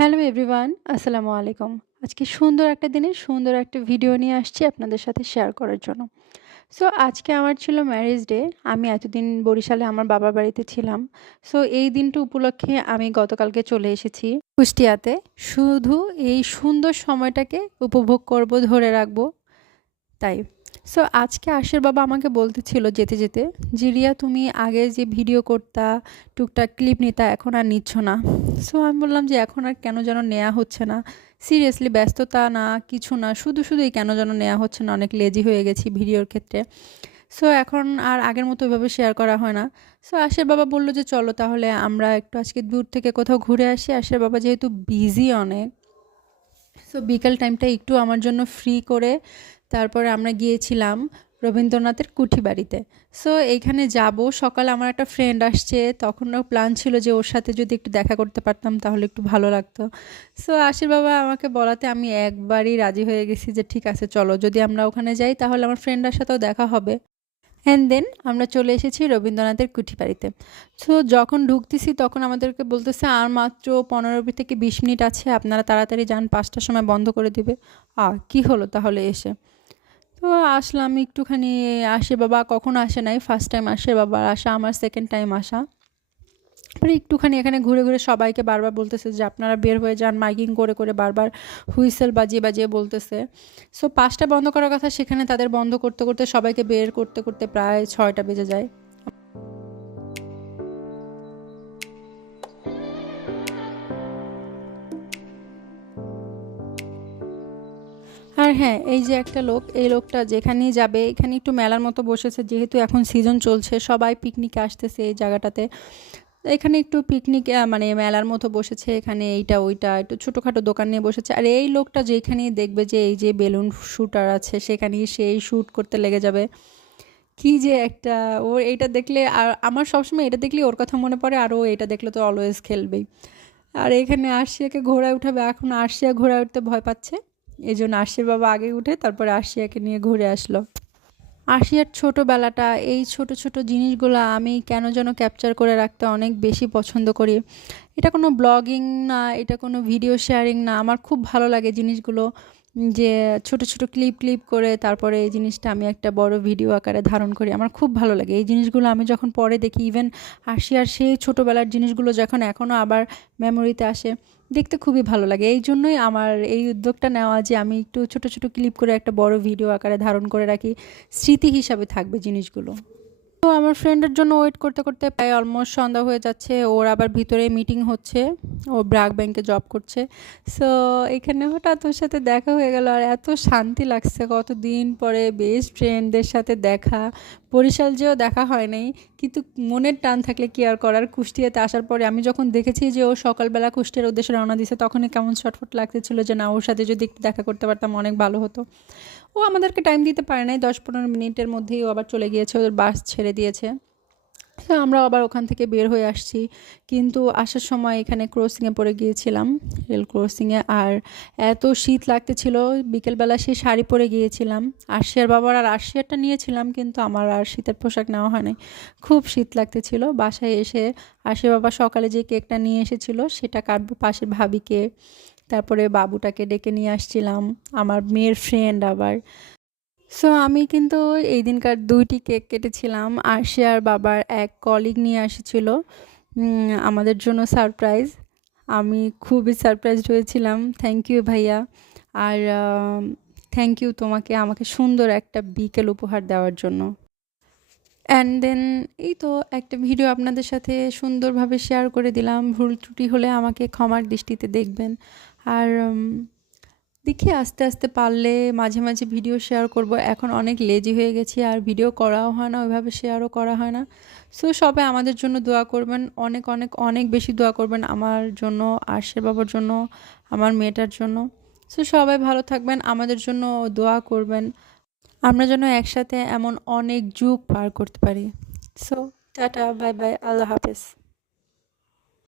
Hello everyone, আসসালামু আলাইকুম। আজকে সুন্দর একটা দিনে সুন্দর একটা ভিডিও নিয়ে আসছি আপনাদের সাথে শেয়ার করার জন্য। সো আজকে আমার ছিল ম্যারেজ ডে। আমি এতদিন বরিশালে আমার বাবার বাড়িতে ছিলাম। সো এই দিনটা উপলক্ষে আমি গতকালকে চলে এসেছি কুষ্টিয়াতে। শুধু এই সুন্দর সময়টাকে উপভোগ করব, ধরে রাখবো তাই। সো আজকে আশির বাবা আমাকে বলতেছিল যেতে, যেতে যে, "রিয়া তুমি আগে যে ভিডিও করতা, টুকটাক ক্লিপ নিতা, এখন আর নিচ্ছ না।" সো আমি বললাম যে, "এখন আর কেন যেন নেয়া হচ্ছে না। সিরিয়াসলি ব্যস্ততা না, কিছু না। শুধুই কেন যেন নেয়া হচ্ছে না। অনেক লেজি হয়ে গেছি ভিডিওর ক্ষেত্রে। সো এখন আর আগের মতো ওইভাবে শেয়ার করা হয় না।" সো আশির বাবা বলল যে, "চলো তাহলে আমরা একটু আজকে দূর থেকে কোথাও ঘুরে আসি।" আশির বাবা যেহেতু বিজি অনেক, সো বিকাল টাইমটা একটু আমার জন্য ফ্রি করে তারপরে আমরা গিয়েছিলাম রবীন্দ্রনাথের কুঠিবাড়িতে। সো এইখানে যাব, সকালে আমার একটা ফ্রেন্ড আসছে, তখনও প্ল্যান ছিল যে ওর সাথে যদি একটু দেখা করতে পারতাম তাহলে একটু ভালো লাগতো। সো আশির বাবা আমাকে বলাতে আমি একবারই রাজি হয়ে গেছি যে ঠিক আছে চলো, যদি আমরা ওখানে যাই তাহলে আমার ফ্রেন্ডের সাথেও দেখা হবে। অ্যান্ড দেন আমরা চলে এসেছি রবীন্দ্রনাথের কুঠিবাড়িতে। সো যখন ঢুকতেছি তখন আমাদেরকে বলতেছে আর মাত্র 15 থেকে 20 মিনিট আছে, আপনারা তাড়াতাড়ি যান, 5টার সময় বন্ধ করে দিবে। কি হলো তাহলে এসে? তো আসলাম একটুখানি। আসে বাবা কখনো আসে নাই, ফার্স্ট টাইম আসে বাবার আসা, আমার সেকেন্ড টাইম আসা। মানে একটুখানি এখানে ঘুরে ঘুরে সবাইকে বারবার বলতেছে যে আপনারা বের হয়ে যান, মাইকিং করে করে বারবার হুইসেল বাজিয়ে বাজিয়ে বলতেছে। সো 5টা বন্ধ করার কথা, সেখানে তাদের বন্ধ করতে করতে সবাইকে বের করতে করতে প্রায় 6টা বেজে যায়। আর হ্যাঁ, এই যে একটা লোক, এই লোকটা যেখানেই যাবে এখানে একটু মেলার মতো বসেছে, যেহেতু এখন সিজন চলছে সবাই পিকনিকে আসতেছে এই জায়গাটাতে। এখানে একটু পিকনিক মানে মেলার মতো বসেছে, এখানে এইটা ওইটা একটু ছোটোখাটো দোকান নিয়ে বসেছে। আর এই লোকটা যেখানেই দেখবে যে এই যে বেলুন শ্যুটার আছে সেখানেই সেই শ্যুট করতে লেগে যাবে। কি যে একটা, ওর এইটা দেখলে আর আমার সবসময় এটা দেখলেই ওর কথা মনে পড়ে, আর ও এটা দেখলে তো অলওয়েজ খেলবেই। আর এখানে আরশিয়াকে ঘোড়ায় উঠাবে, এখন আরশিয়া ঘোড়ায় উঠতে ভয় পাচ্ছে, এই জন্য আরশির বাবা আগে উঠে তারপরে আরশিয়াকে নিয়ে ঘুরে আসলো। আরশিয়ার ছোটোবেলাটা, এই ছোট ছোট জিনিসগুলো আমি কেন যেন ক্যাপচার করে রাখতে অনেক বেশি পছন্দ করি। এটা কোনো ব্লগিং না, এটা কোনো ভিডিও শেয়ারিং না, আমার খুব ভালো লাগে জিনিসগুলো, যে ছোট ছোট ক্লিপ ক্লিপ করে তারপরে এই জিনিসটা আমি একটা বড় ভিডিও আকারে ধারণ করি। আমার খুব ভালো লাগে এই জিনিসগুলো, আমি যখন পরে দেখি ইভেন আরশিয়ার সেই ছোটোবেলার জিনিসগুলো যখন এখনও আবার মেমোরিতে আসে, দেখতে খুবই ভালো লাগে। এই জন্যই আমার এই উদ্যোগটা নেওয়া যে আমি একটু ছোট ছোট ক্লিপ করে একটা বড় ভিডিও আকারে ধারণ করে রাখি, স্মৃতি হিসাবে থাকবে জিনিসগুলো। তো আমার ফ্রেন্ডের জন্য ওয়েট করতে করতে প্রায় অলমোস্ট সন্ধ্যা হয়ে যাচ্ছে, ওর আবার ভিতরে মিটিং হচ্ছে, ও ব্র্যাক ব্যাংকে জব করছে। সো এখানে হঠাৎ ওর সাথে দেখা হয়ে গেল, আর এত শান্তি লাগছে, কতদিন পরে বেস্ট ফ্রেন্ডদের সাথে দেখা। বরিশাল যেও দেখা হয় নাই, কিন্তু মনের টান থাকলে কি আর করার। কুষ্টিয়াতে আসার পরে আমি যখন দেখেছি যে ও সকালবেলা কুষ্টিয়ার উদ্দেশ্যে রওনা দিছে, তখনই কেমন ছটফট লাগতেছিল যে না, ওর সাথে যদি একটু দেখা করতে পারতাম অনেক ভালো হতো। ও আমাদেরকে টাইম দিতে পারে নাই, 10-15 মিনিটের মধ্যেই ও আবার চলে গিয়েছে, ওদের বাস ছেড়ে দিয়েছে। তো আমরা আবার ওখান থেকে বের হয়ে আসছি, কিন্তু আসার সময় এখানে ক্রসিংয়ে পড়ে গিয়েছিলাম, রেল ক্রসিংয়ে। আর এত শীত লাগতেছিল, বিকেলবেলা সেই শাড়ি পরে গিয়েছিলাম। আরশিয়ার বাবার আর আরশিয়ারটা নিয়েছিলাম, কিন্তু আমার আর শীতের পোশাক নেওয়া হয় নাই, খুব শীত লাগতেছিল। বাসায় এসে আরশিয়ার বাবা সকালে যে কেকটা নিয়ে এসেছিল সেটা কাটবো পাশের ভাবিকে, তারপরে বাবুটাকে ডেকে নিয়ে আসছিলাম, আমার মেয়ের ফ্রেন্ড আবার। সো আমি কিন্তু এই দিনকার 2টি কেক কেটেছিলাম। আরশিয়ার বাবার এক কলিগ নিয়ে এসেছিল আমাদের জন্য সারপ্রাইজ। আমি খুবই সারপ্রাইজড হয়েছিলাম। থ্যাংক ইউ ভাইয়া। আর থ্যাংক ইউ তোমাকে আমাকে সুন্দর একটা বিকেল উপহার দেওয়ার জন্য। অ্যান্ড দেন এই তো একটা ভিডিও আপনাদের সাথে সুন্দরভাবে শেয়ার করে দিলাম। ভুল ত্রুটি হলে আমাকে ক্ষমার দৃষ্টিতে দেখবেন। আর দেখি আস্তে আস্তে পারলে মাঝে মাঝে ভিডিও শেয়ার করব। এখন অনেক লেজি হয়ে গেছি, আর ভিডিও করাও হয় না, ওইভাবে শেয়ারও করা হয় না। সো সবাই আমাদের জন্য দোয়া করবেন, অনেক অনেক অনেক বেশি দোয়া করবেন আমার জন্য, আরশের বাবার জন্য, আমার মেয়েটার জন্য। সো সবাই ভালো থাকবেন, আমাদের জন্য দোয়া করবেন, আমরা যেন একসাথে এমন অনেক যুগ পার করতে পারি। সো টাটা, বাই বাই, আল্লাহ হাফেজ।